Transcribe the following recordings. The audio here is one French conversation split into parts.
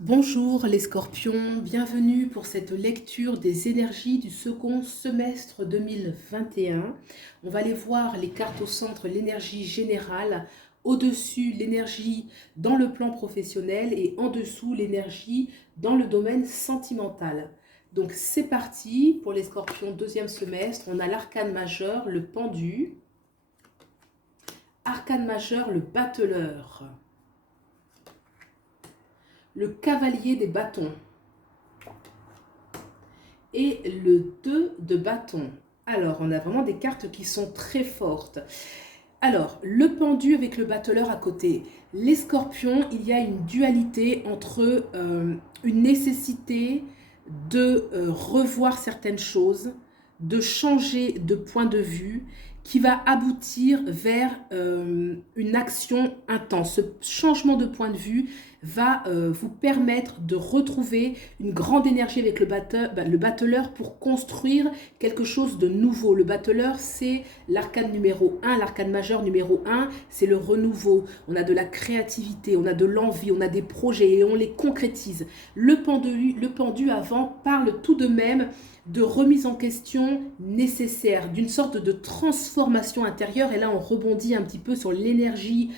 Bonjour les scorpions, bienvenue pour cette lecture des énergies du second semestre 2021. On va aller voir les cartes au centre, l'énergie générale, au-dessus l'énergie dans le plan professionnel et en dessous l'énergie dans le domaine sentimental. Donc c'est parti pour les scorpions deuxième semestre. On a l'arcane majeur, le pendu, arcane majeur, le battleur, le cavalier des bâtons et le 2 de bâton. Alors, on a vraiment des cartes qui sont très fortes. Alors, le pendu avec le battleur à côté. Les scorpions, il y a une dualité entre une nécessité de revoir certaines choses, de changer de point de vue, qui va aboutir vers une action intense. Ce changement de point de vue va vous permettre de retrouver une grande énergie avec le battleur pour construire quelque chose de nouveau. Le battleur, c'est l'arcane numéro 1, l'arcane majeur numéro 1, c'est le renouveau. On a de la créativité, on a de l'envie, on a des projets et on les concrétise. Le pendu avant parle tout de même de remise en question nécessaire, d'une sorte de transformation intérieure. Et là, on rebondit un petit peu sur l'énergie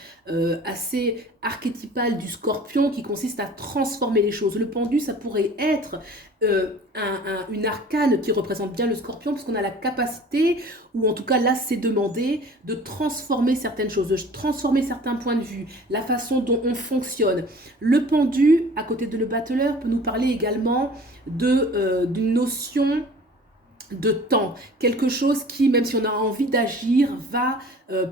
assez archétypale du scorpion qui consiste à transformer les choses. Le pendu, ça pourrait être une arcane qui représente bien le scorpion, parce qu'on a la capacité, ou en tout cas là c'est demandé, de transformer certaines choses, de transformer certains points de vue, la façon dont on fonctionne. Le pendu, à côté de le battleur, peut nous parler également d'une notion de temps, quelque chose qui, même si on a envie d'agir, va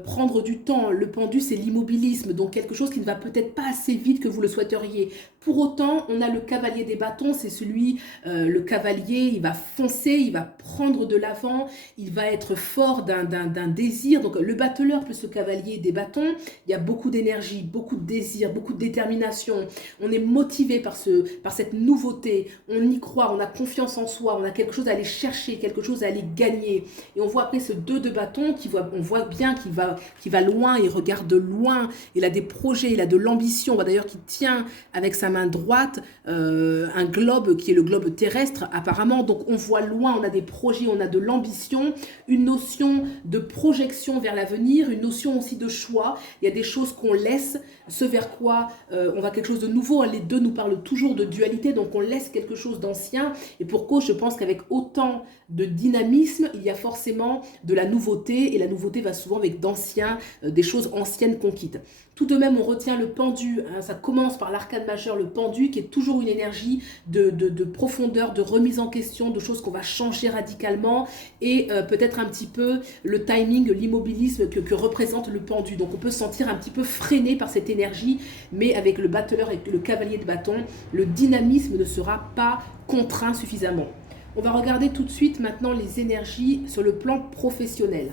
prendre du temps. Le pendu, c'est l'immobilisme, donc quelque chose qui ne va peut-être pas assez vite que vous le souhaiteriez. Pour autant, on a le cavalier des bâtons, c'est celui, le cavalier, il va foncer, il va prendre de l'avant, il va être fort d'un désir. Donc le battleur plus le cavalier des bâtons, il y a beaucoup d'énergie, beaucoup de désir, beaucoup de détermination. On est motivé par cette nouveauté, on y croit, on a confiance en soi, on a quelque chose à aller chercher, quelque chose à aller gagner. Et on voit après ce 2 de bâton, on voit bien qu'il va loin, il regarde loin, il a des projets, il a de l'ambition. On voit d'ailleurs qu'il tient avec sa main droite un globe qui est le globe terrestre apparemment. Donc on voit loin, on a des projets, on a de l'ambition, une notion de projection vers l'avenir, une notion aussi de choix. Il y a des choses qu'on laisse, ce vers quoi on va quelque chose de nouveau. Les deux nous parlent toujours de dualité, donc on laisse quelque chose d'ancien. Et pour cause, je pense qu'avec autant de dynamisme, il y a forcément de la nouveauté, et la nouveauté va souvent avec d'anciens, des choses anciennes qu'on quitte. Tout de même, on retient le pendu, hein, ça commence par l'arcane majeur, le pendu, qui est toujours une énergie de profondeur, de remise en question, de choses qu'on va changer radicalement, et peut-être un petit peu le timing, l'immobilisme que représente le pendu. Donc on peut se sentir un petit peu freiné par cette énergie, mais avec le battleur et le cavalier de bâton, le dynamisme ne sera pas contraint suffisamment. On va regarder tout de suite maintenant les énergies sur le plan professionnel.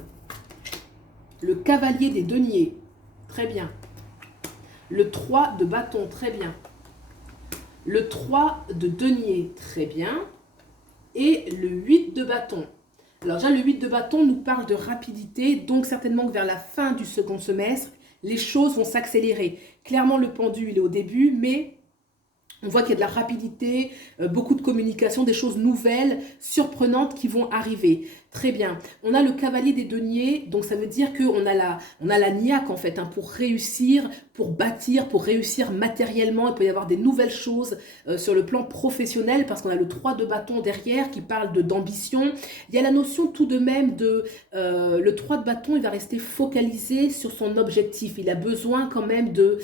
Le cavalier des deniers, très bien. Le 3 de bâton, très bien. Le 3 de denier, très bien. Et le 8 de bâton. Alors déjà, le 8 de bâton nous parle de rapidité, donc certainement que vers la fin du second semestre, les choses vont s'accélérer. Clairement, le pendu, il est au début, mais on voit qu'il y a de la rapidité, beaucoup de communication, des choses nouvelles, surprenantes qui vont arriver. Très bien. On a le cavalier des deniers, donc ça veut dire qu'on a la niaque en fait, hein, pour réussir, pour bâtir, pour réussir matériellement. Il peut y avoir des nouvelles choses sur le plan professionnel, parce qu'on a le 3 de bâton derrière qui parle d'ambition. Il y a la notion tout de même le 3 de bâton, il va rester focalisé sur son objectif. Il a besoin quand même de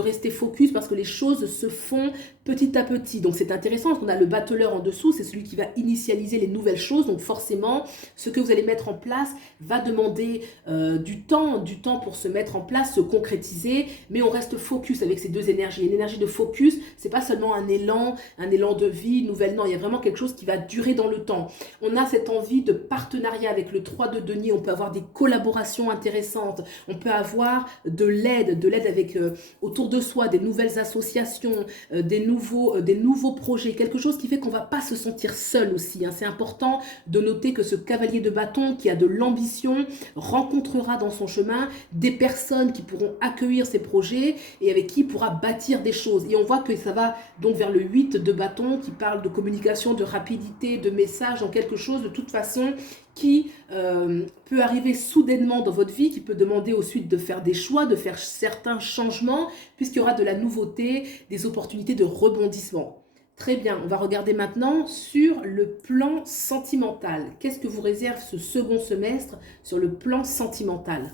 rester focus, parce que les choses se font petit à petit. Donc c'est intéressant, parce qu'on a le battleur en dessous, c'est celui qui va initialiser les nouvelles choses. Donc forcément, ce que vous allez mettre en place va demander du temps pour se mettre en place, se concrétiser, mais on reste focus avec ces deux énergies. Une énergie de focus, c'est pas seulement un élan de vie, une nouvelle, non, il y a vraiment quelque chose qui va durer dans le temps. On a cette envie de partenariat avec le 3 de denier, on peut avoir des collaborations intéressantes, on peut avoir de l'aide avec autour de soi, des nouvelles associations, des nouveaux projets, quelque chose qui fait qu'on ne va pas se sentir seul aussi, hein. C'est important de noter que ce cavalier de bâton qui a de l'ambition rencontrera dans son chemin des personnes qui pourront accueillir ses projets et avec qui il pourra bâtir des choses. Et on voit que ça va donc vers le 8 de bâton qui parle de communication, de rapidité, de message, dans quelque chose de toute façon qui peut arriver soudainement dans votre vie, qui peut demander ensuite de faire des choix, de faire certains changements, puisqu'il y aura de la nouveauté, des opportunités de rebondissement. Très bien, on va regarder maintenant sur le plan sentimental. Qu'est-ce que vous réserve ce second semestre sur le plan sentimental?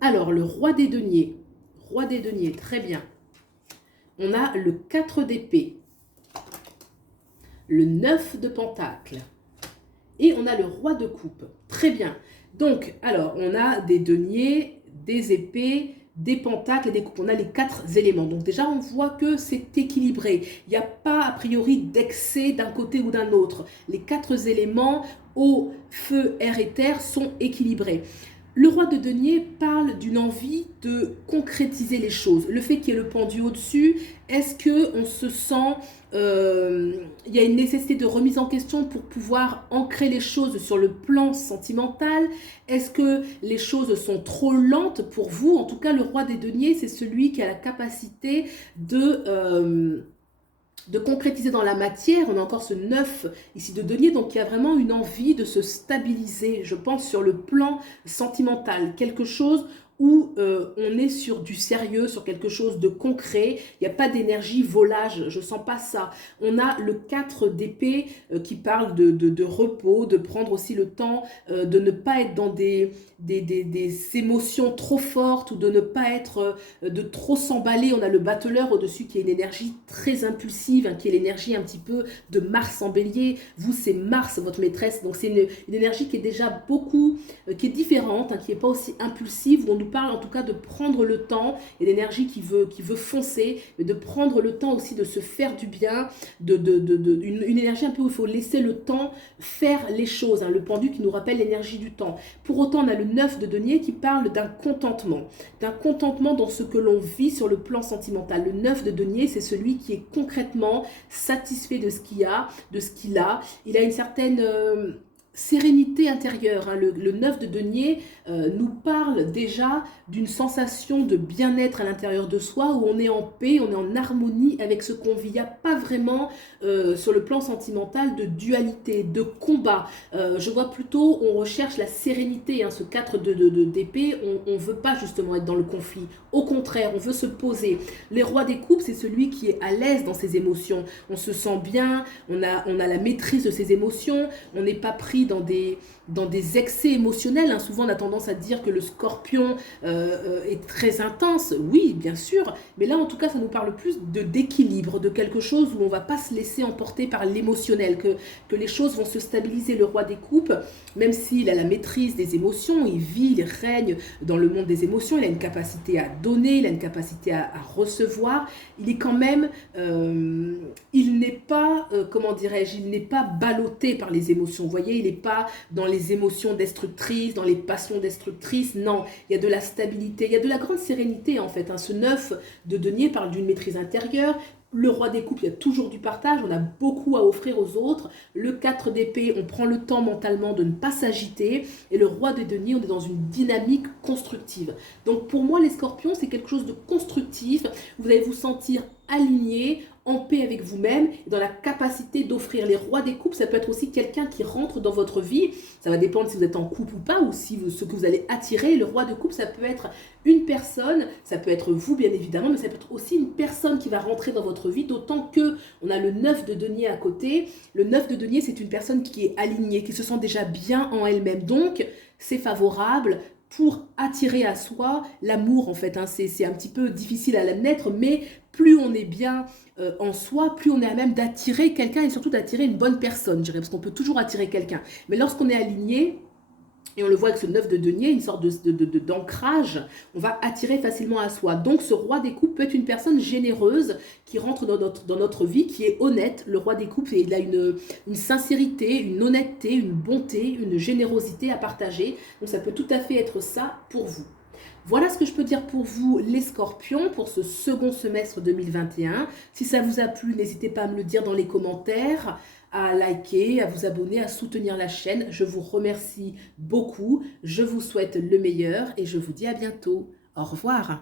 Alors, le roi des deniers. Roi des deniers, très bien. On a le 4 d'épée, le 9 de pentacle et on a le roi de coupe. Très bien. Donc, alors, on a des deniers, des épées, des pentacles et des coupes. On a les 4 éléments. Donc déjà, on voit que c'est équilibré. Il n'y a pas a priori d'excès d'un côté ou d'un autre. Les 4 éléments, eau, feu, air et terre, sont équilibrés. Le roi de denier parle d'une envie de concrétiser les choses. Le fait qu'il y ait le pendu au-dessus, est-ce qu'on se sent... il y a une nécessité de remise en question pour pouvoir ancrer les choses sur le plan sentimental? Est-ce que les choses sont trop lentes pour vous? En tout cas, le roi des deniers, c'est celui qui a la capacité de concrétiser dans la matière. On a encore ce 9 ici de denier, donc il y a vraiment une envie de se stabiliser, je pense, sur le plan sentimental, quelque chose où on est sur du sérieux, sur quelque chose de concret, il n'y a pas d'énergie volage, je ne sens pas ça. On a le 4 d'épée qui parle de repos, de prendre aussi le temps de ne pas être dans des émotions trop fortes ou de ne pas être, de trop s'emballer. On a le battleur au-dessus qui est une énergie très impulsive, hein, qui est l'énergie un petit peu de Mars en bélier. Vous, c'est Mars, votre maîtresse, donc c'est une énergie qui est déjà beaucoup, qui est différente, hein, qui n'est pas aussi impulsive, où on nous parle en tout cas de prendre le temps, et l'énergie qui veut foncer, mais de prendre le temps aussi de se faire du bien, une énergie un peu où il faut laisser le temps faire les choses, hein, le pendu qui nous rappelle l'énergie du temps. Pour autant, on a le 9 de denier qui parle d'un contentement dans ce que l'on vit sur le plan sentimental. Le 9 de denier, c'est celui qui est concrètement satisfait de ce qu'il a, de ce qu'il a. Il a une certaine... sérénité intérieure, hein. Le 9 de denier nous parle déjà d'une sensation de bien-être à l'intérieur de soi, où on est en paix, on est en harmonie avec ce qu'on vit. Il n'y a pas vraiment sur le plan sentimental de dualité, de combat. Je vois plutôt, on recherche la sérénité, hein. Ce 4 d'épée, on ne veut pas justement être dans le conflit. Au contraire, on veut se poser. Les rois des coupes, c'est celui qui est à l'aise dans ses émotions. On se sent bien, on a la maîtrise de ses émotions, on n'est pas pris dans des excès émotionnels, hein. Souvent on a tendance à dire que le scorpion est très intense, oui bien sûr, mais là en tout cas ça nous parle plus d'équilibre, de quelque chose où on ne va pas se laisser emporter par l'émotionnel, que les choses vont se stabiliser. Le roi des coupes, même s'il a la maîtrise des émotions, il vit, il règne dans le monde des émotions, il a une capacité à donner, il a une capacité à recevoir, il est quand même, il n'est pas, comment dirais-je, il n'est pas ballotté par les émotions, vous voyez, il n'est pas dans les émotions destructrices, dans les passions destructrices, non, il y a de la stabilité, il y a de la grande sérénité en fait, hein. Ce 9 de denier parle d'une maîtrise intérieure. Le roi des coupes, il y a toujours du partage, on a beaucoup à offrir aux autres. Le 4 d'épée, on prend le temps mentalement de ne pas s'agiter. Et le roi de denier, on est dans une dynamique constructive. Donc pour moi, les scorpions, c'est quelque chose de constructif. Vous allez vous sentir aligné, en paix avec vous-même, dans la capacité d'offrir. Les rois des coupes, ça peut être aussi quelqu'un qui rentre dans votre vie. Ça va dépendre si vous êtes en couple ou pas, ou si ce que vous allez attirer. Le roi de coupe, ça peut être une personne, ça peut être vous bien évidemment, mais ça peut être aussi une personne qui va rentrer dans votre vie, d'autant que on a le 9 de denier à côté. Le 9 de denier, c'est une personne qui est alignée, qui se sent déjà bien en elle-même. Donc, c'est favorable pour attirer à soi l'amour en fait, hein. C'est un petit peu difficile à l'admettre, mais plus on est bien en soi, plus on est à même d'attirer quelqu'un et surtout d'attirer une bonne personne, je dirais, parce qu'on peut toujours attirer quelqu'un. Mais lorsqu'on est aligné, et on le voit avec ce 9 de denier, une sorte d'ancrage, on va attirer facilement à soi. Donc ce roi des coupes peut être une personne généreuse qui rentre dans notre vie, qui est honnête. Le roi des coupes, il a une sincérité, une honnêteté, une bonté, une générosité à partager. Donc ça peut tout à fait être ça pour vous. Voilà ce que je peux dire pour vous, les scorpions, pour ce second semestre 2021. Si ça vous a plu, n'hésitez pas à me le dire dans les commentaires, à liker, à vous abonner, à soutenir la chaîne. Je vous remercie beaucoup. Je vous souhaite le meilleur et je vous dis à bientôt. Au revoir.